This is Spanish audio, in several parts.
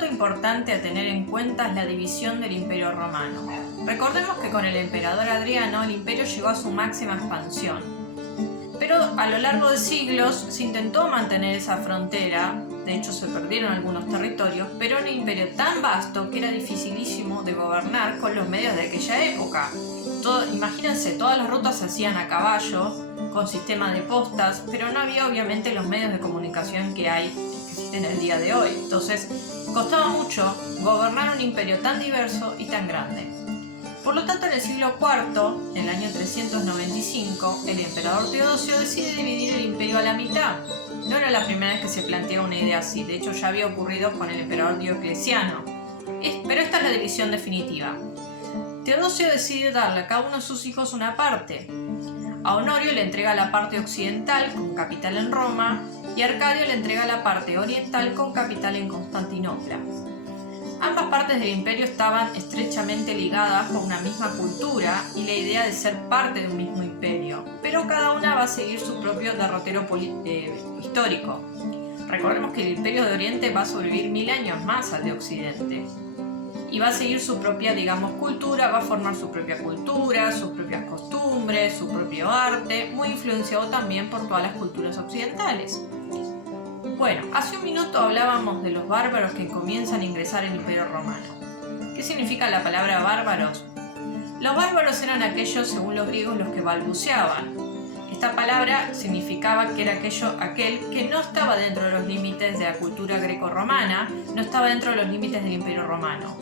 dato importante a tener en cuenta es la división del Imperio Romano. Recordemos que con el emperador Adriano el imperio llegó a su máxima expansión, pero a lo largo de siglos se intentó mantener esa frontera. De hecho se perdieron algunos territorios, pero era un imperio tan vasto que era dificilísimo de gobernar con los medios de aquella época. Imagínense, todas las rutas se hacían a caballo, con sistema de postas, pero no había obviamente los medios de comunicación que existen el día de hoy. Entonces costaba mucho gobernar un imperio tan diverso y tan grande. Por lo tanto, en el siglo IV, en el año 395, el emperador Teodosio decide dividir el imperio a la mitad. No era la primera vez que se plantea una idea así, de hecho ya había ocurrido con el emperador Diocleciano. Pero esta es la división definitiva. Teodosio decide darle a cada uno de sus hijos una parte. A Honorio le entrega la parte occidental con capital en Roma y a Arcadio le entrega la parte oriental con capital en Constantinopla. Ambas partes del imperio estaban estrechamente ligadas por una misma cultura y la idea de ser parte de un mismo imperio, pero cada una va a seguir su propio derrotero histórico. Recordemos que el imperio de Oriente va a sobrevivir 1000 años más al de Occidente y va a seguir su propia, cultura, va a formar su propia cultura, sus propias costumbres, su propio arte, muy influenciado también por todas las culturas occidentales. Bueno, hace un minuto hablábamos de los bárbaros que comienzan a ingresar en el Imperio Romano. ¿Qué significa la palabra bárbaros? Los bárbaros eran aquellos, según los griegos, los que balbuceaban. Esta palabra significaba que era aquel que no estaba dentro de los límites de la cultura greco-romana, no estaba dentro de los límites del Imperio Romano.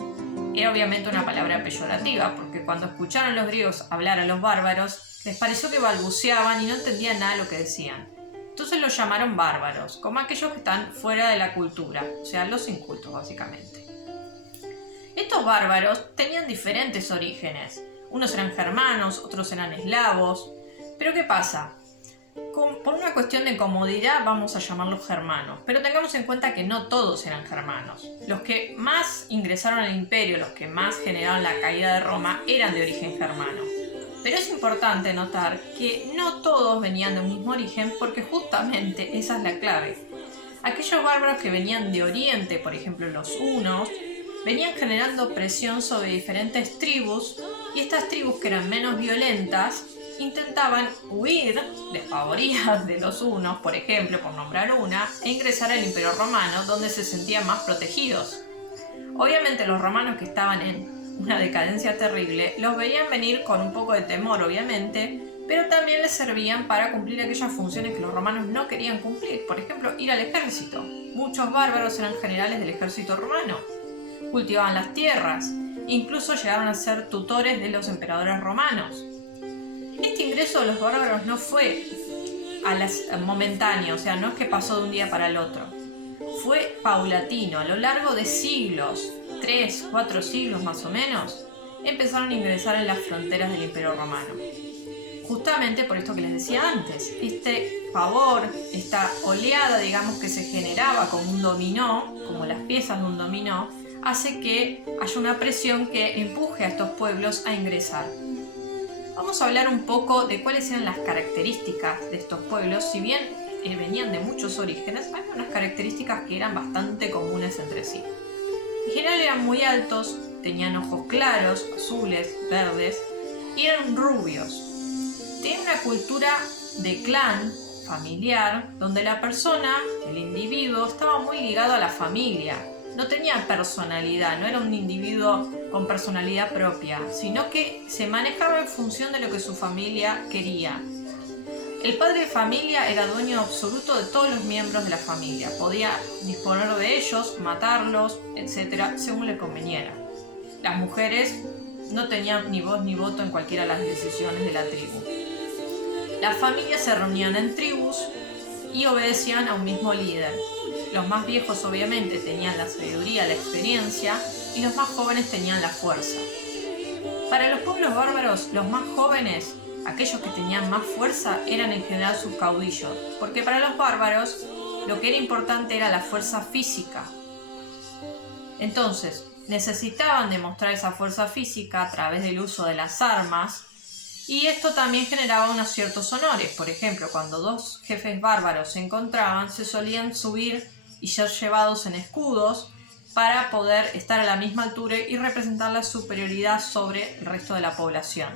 Era obviamente una palabra peyorativa, porque cuando escucharon los griegos hablar a los bárbaros, les pareció que balbuceaban y no entendían nada de lo que decían. Entonces los llamaron bárbaros, como aquellos que están fuera de la cultura, o sea, los incultos básicamente. Estos bárbaros tenían diferentes orígenes. Unos eran germanos, otros eran eslavos. Pero ¿qué pasa? Por una cuestión de comodidad vamos a llamarlos germanos, pero tengamos en cuenta que no todos eran germanos. Los que más ingresaron al imperio, los que más generaron la caída de Roma, eran de origen germano. Pero es importante notar que no todos venían de un mismo origen, porque justamente esa es la clave. Aquellos bárbaros que venían de Oriente, por ejemplo los hunos, venían generando presión sobre diferentes tribus, y estas tribus que eran menos violentas intentaban huir, desfavoridas de los hunos, por ejemplo, por nombrar una, e ingresar al Imperio Romano, donde se sentían más protegidos. Obviamente los romanos, que estaban en una decadencia terrible, los veían venir con un poco de temor, obviamente, pero también les servían para cumplir aquellas funciones que los romanos no querían cumplir. Por ejemplo, ir al ejército. Muchos bárbaros eran generales del ejército romano, cultivaban las tierras, incluso llegaron a ser tutores de los emperadores romanos. Este ingreso de los bárbaros no fue momentáneo, o sea, no es que pasó de un día para el otro. Fue paulatino, a lo largo de siglos, 3, 4 siglos más o menos, empezaron a ingresar en las fronteras del Imperio Romano. Justamente por esto que les decía antes, este pavor, esta oleada, que se generaba como un dominó, como las piezas de un dominó, hace que haya una presión que empuje a estos pueblos a ingresar. Vamos a hablar un poco de cuáles eran las características de estos pueblos. Si bien venían de muchos orígenes, hay unas características que eran bastante comunes entre sí. En general eran muy altos, tenían ojos claros, azules, verdes, y eran rubios. Tenían una cultura de clan familiar, donde la persona, el individuo, estaba muy ligado a la familia. No tenía personalidad, no era un individuo con personalidad propia, sino que se manejaba en función de lo que su familia quería. El padre de familia era dueño absoluto de todos los miembros de la familia, podía disponer de ellos, matarlos, etc., según le conveniera. Las mujeres no tenían ni voz ni voto en cualquiera de las decisiones de la tribu. Las familias se reunían en tribus y obedecían a un mismo líder. Los más viejos obviamente tenían la sabiduría, la experiencia, y los más jóvenes tenían la fuerza. Para los pueblos bárbaros, los más jóvenes, aquellos que tenían más fuerza, eran en general sus caudillos, porque para los bárbaros lo que era importante era la fuerza física. Entonces, necesitaban demostrar esa fuerza física a través del uso de las armas, y esto también generaba unos ciertos honores. Por ejemplo, cuando dos jefes bárbaros se encontraban, se solían subir y ser llevados en escudos, para poder estar a la misma altura y representar la superioridad sobre el resto de la población.